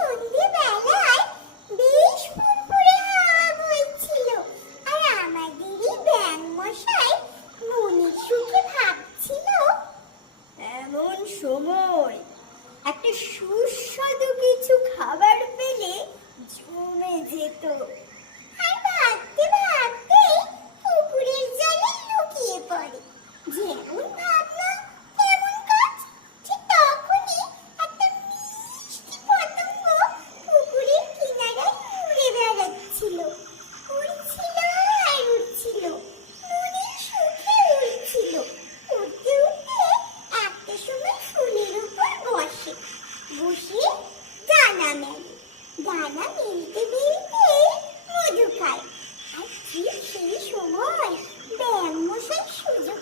সন্ধ্যেবেলায় বেশ ফুরফুরে হাওয়া বইছিল, আর আমাদেরই ব্যাঙ মশাই মনের সুখে ভাবছিল এমন সময় একটা সুস্বাদু কিছু খাবার পেলে জমে যেত। আর ভাবতে ভাবতে পুকুরের জলে লুকিয়ে পড়ে। যেমন ভাবনা তেমন কাজ। ঠিক তখনই একটা মিষ্টি পতঙ্গ পুকুরের কিনারায় উড়ে বেড়াচ্ছিল। উড়ছিল আর উড়ছিল, মনের সুখে উড়ছিল। উড়তে উড়তে একটা সময় ফুলের উপর বসে। বসে ডানা মেলে। ডানা মেলতে মেলতে মধু খায়। আর ঠিক সেই সময় ব্যাঙ মশাই সুযোগ